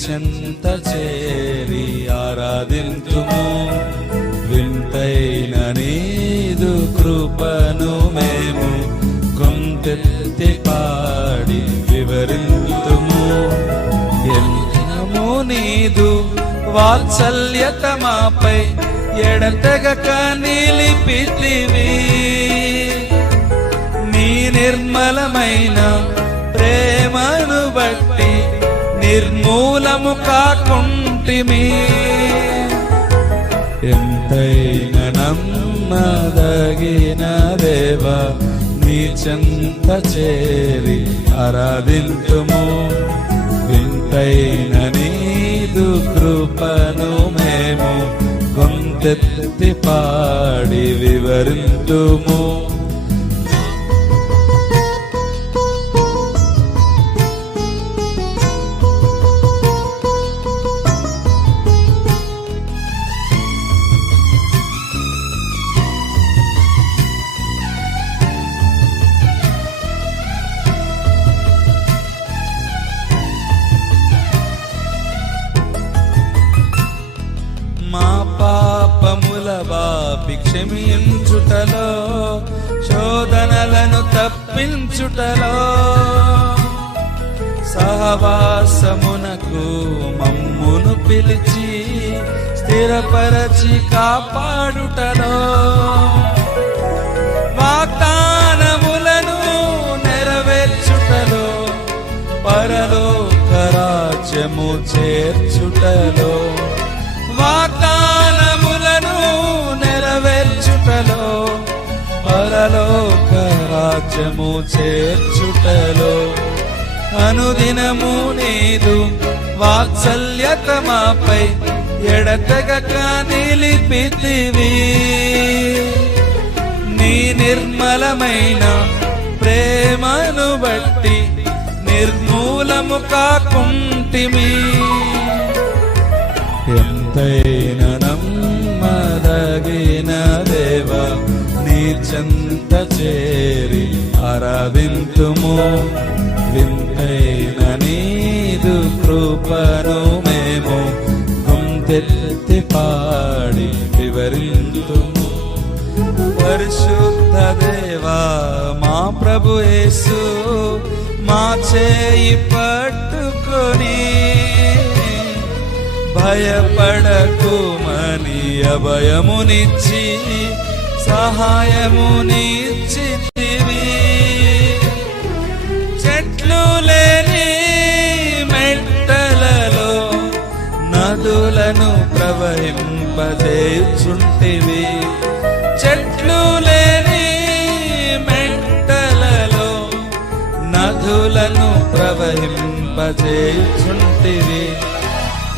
చెంత చేరి ఆరాధింతుము వింతైన నీదు కృపను మేము కొంతెత్తి పాడి వివరింతుము ఎంతము నీదు వాత్సల్యత మాపై ఎడతెగక నిలిపితివి. నీ నిర్మలమైన ప్రేమను బట్టి నిర్మూలము కాకుంటిమి. ఎంతైన నమ్మదగిన దేవ నీ చెంత చేరి ఆరాధింతుము వింతైన నీదు కృపను మేము గొంతెత్తి పాడి వివరింతుము క్షమించుటలో శోధనలను తప్పించుటలో. సహవాసమునకు మమ్మును పిలిచి స్థిరపరచి కాపాడుటలో. వాగ్దానములను నెరవేర్చుటలో పరలోకరాజ్యము చే రాజ్యము చేర్చుటలో అనుదినము నీదు వాత్సల్యత మాపై ఎడతగక నిలిపితివి. నీ నిర్మలమైన ప్రేమను బట్టి నిర్మూలము కాకుంటిమి. ఎంతైన నమ్మదగిన దేవా నీ చెంత చే ఆరాధింతుము వింతైన నీదు కృపను మేము గుంతెత్తి పాడి వివరింతుము. పరిశుద్ధ దేవా మా ప్రభు యేసు మా చేయి పట్టుకొని భయపడకుమని అభయమునిచ్చి సహాయమునిచ్చి ప్రవహింపజేయుచుంటివి చెట్లు లేని మెట్టలలో నదులను ప్రవహింపజేచుంటివి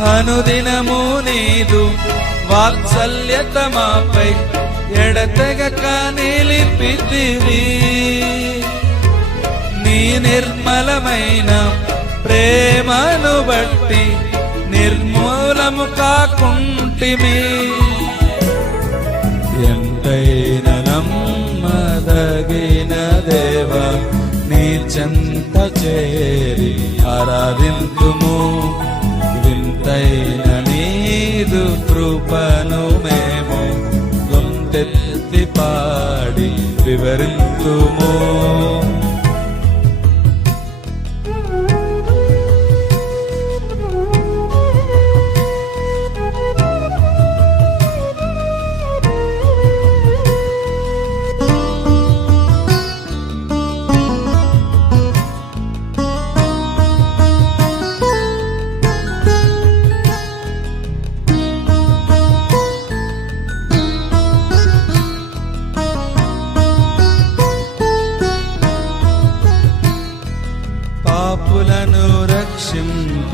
అనుదినము నీదు వాత్సల్యత మాపై ఎడతెగక నిలిపితివి నీ నిర్మలమైన ప్రేమను బట్టి నిర్మూలము కాకుంటిమి ఎంతైన నమ్మదగిన దేవా నీ చెంత చేరి ఆరాధింతుము వింతైన నీదు కృపను మేము గొంతెత్తి పాడి వివరింతుము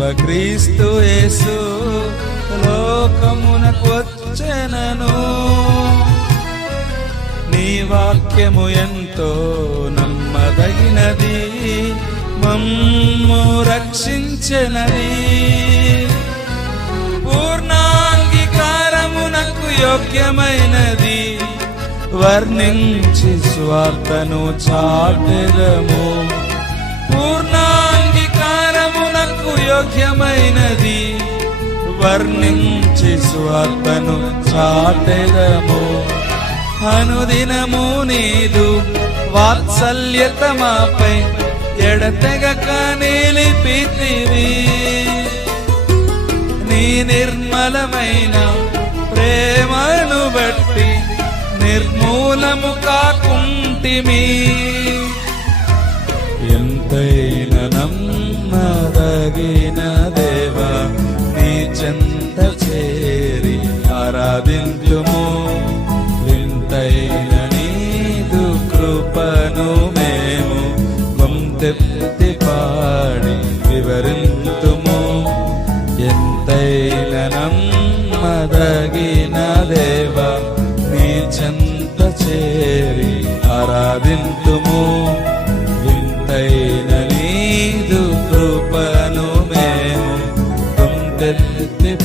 క్రీస్తు యేసు లోకమునకు వచ్చెనను. నీ వాక్యము ఎంతో నమ్మదగినది మమ్ము రక్షించెనది. పూర్ణాంగీకారమునకు యోగ్యమైనది వర్ణించి స్వార్థను చాటెదము. యోగ్యమైనది వర్ణించి స్వార్థను చాటెదము అనుదినము నీదు వాత్సల్యత మాపై ఎడతెగక నిలిపితివి నీ నిర్మలమైన ప్రేమను బట్టి నిర్మూలము కాకుంటిమి. ఎంతై నమ్మదగిన దేవ నీ చెంత చేరి ఆరాధించుము. వింతైన నీదు కృపను మేము గొంతెత్తి పాడి వివరించుము ఎంతైన నమ్మదగిన దేవ నీ చెంత చేరి ఆరాధించుము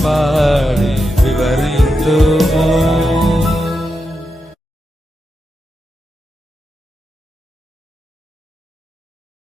మేము గొంతెత్తి పాడి వివరింతుము